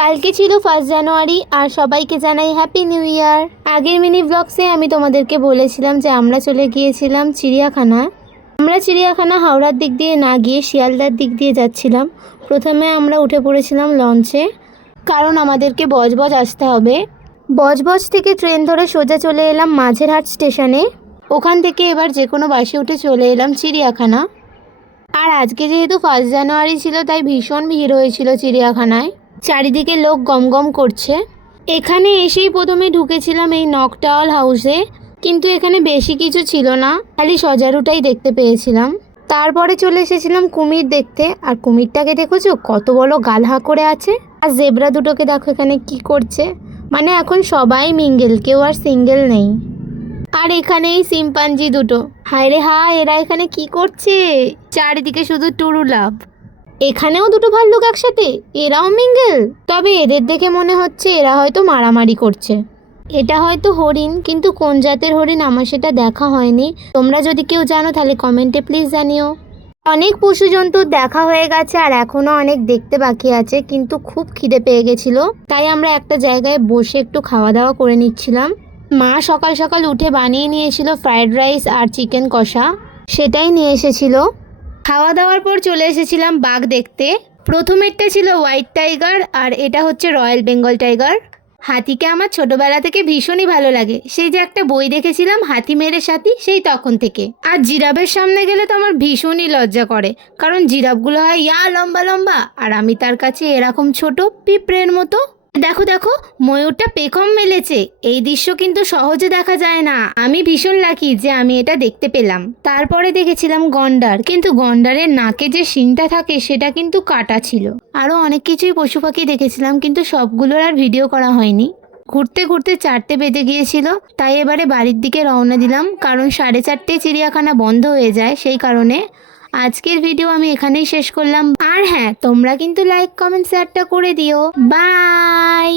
কালকে ছিল 1 জানুয়ারি আর সবাইকে জানাই হ্যাপি নিউ ইয়ার। আগের মিনি ব্লগসে আমি তোমাদেরকে বলেছিলাম যে আমরা চলে গিয়েছিলাম চিড়িয়াখানা। আমরা চিড়িয়াখানা হাওড়ার দিক দিয়ে না গিয়ে শিয়ালদার দিক দিয়ে যাচ্ছিলাম। প্রথমে আমরা উঠে পড়েছিলাম লঞ্চে, কারণ আমাদেরকে বজবজ আসতে হবে। বজবজ থেকে ট্রেন ধরে সোজা চলে এলাম মাঝেরহাট স্টেশনে। ওখান থেকে এবার যে কোনো বাসে উঠে চলে এলাম চিড়িয়াখানা। আর আজকে যেহেতু 1 জানুয়ারি ছিল তাই ভীষণ ভিড় হয়েছিল চিড়িয়াখানায়, চারিদিকে লোক গমগম করছে। এখানে এসেই প্রথমে ঢুকেছিলাম এই নকটাওয়াল হাউসে, কিন্তু এখানে বেশি কিছু ছিল না, খালি সজারুটাই দেখতে পেয়েছিলাম। তারপরে চলে এসেছিলাম কুমির দেখতে। আর কুমিরটাকে দেখেছো কত বড় গাল হাঁ করে আছে। আর জেব্রা দুটোকে দেখো এখানে কি করছে, মানে এখন সবাই মিঙ্গেল, কেউ আর সিঙ্গেল নেই। আর এখানে এই শিম্পাঞ্জি দুটো, হায় রে হায়, এরা এখানে কি করছে? চারিদিকে শুধু টুরু লাভ। এখানেও দুটো ভাল্লুক একসাথে, এরাও মিঙ্গেল। তবে এদের দেখে মনে হচ্ছে এরা হয়তো মারামারি করছে। এটা হয়তো হরিণ, কিন্তু কোন জাতের হরিণ আমার সেটা দেখা হয়নি। তোমরা যদি কেউ জানো তাহলে কমেন্টে প্লিজ জানিও। অনেক পশু জন্তু দেখা হয়ে গেছে আর এখনও অনেক দেখতে বাকি আছে, কিন্তু খুব খিদে পেয়ে গেছিলো, তাই আমরা একটা জায়গায় বসে একটু খাওয়া দাওয়া করে নিচ্ছিলাম। মা সকাল সকাল উঠে বানিয়ে নিয়েছিল ফ্রায়েড রাইস আর চিকেন কষা, সেটাই নিয়ে এসেছিল। খাওয়া দাওয়ার পর চলে এসেছিলাম বাঘ দেখতে। প্রথমেরটা ছিল হোয়াইট টাইগার আর এটা হচ্ছে রয়্যাল বেঙ্গল টাইগার। হাতিকে আমার ছোটবেলা থেকে ভীষণই ভালো লাগে, সেই যে একটা বই দেখেছিলাম হাতি মেরে সাথী, সেই তখন থেকে। আর জিরাফের সামনে গেলে তো আমার ভীষণই লজ্জা করে, কারণ জিরাফগুলো হয় ইয়া লম্বা লম্বা আর আমি তার কাছে এরকম ছোট পিঁপড়ের মতো। দেখো দেখো, ময়ূরটা পেখম মেলেছে। এই দৃশ্য কিন্তু সহজে দেখা যায় না। আমি ভীষণ লাকি যে আমি এটা দেখতে পেলাম। তারপরে দেখেছিলাম গন্ডার, কিন্তু গন্ডারের নাকে যে শিংটা থাকে সেটা কিন্তু কাটা ছিল। আরও অনেক কিছুই পশু পাখি দেখেছিলাম, কিন্তু সবগুলোর আর ভিডিও করা হয়নি। ঘুরতে ঘুরতে 4টে বেজে গিয়েছিল, তাই এবারে বাড়ির দিকে রওনা দিলাম, কারণ 4:30 চিড়িয়াখানা বন্ধ হয়ে যায়। সেই কারণে আজকের ভিডিও আমি এখানেই শেষ করলাম। আর হ্যাঁ, তোমরা কিন্তু লাইক কমেন্ট শেয়ারটা করে দিও। বাই।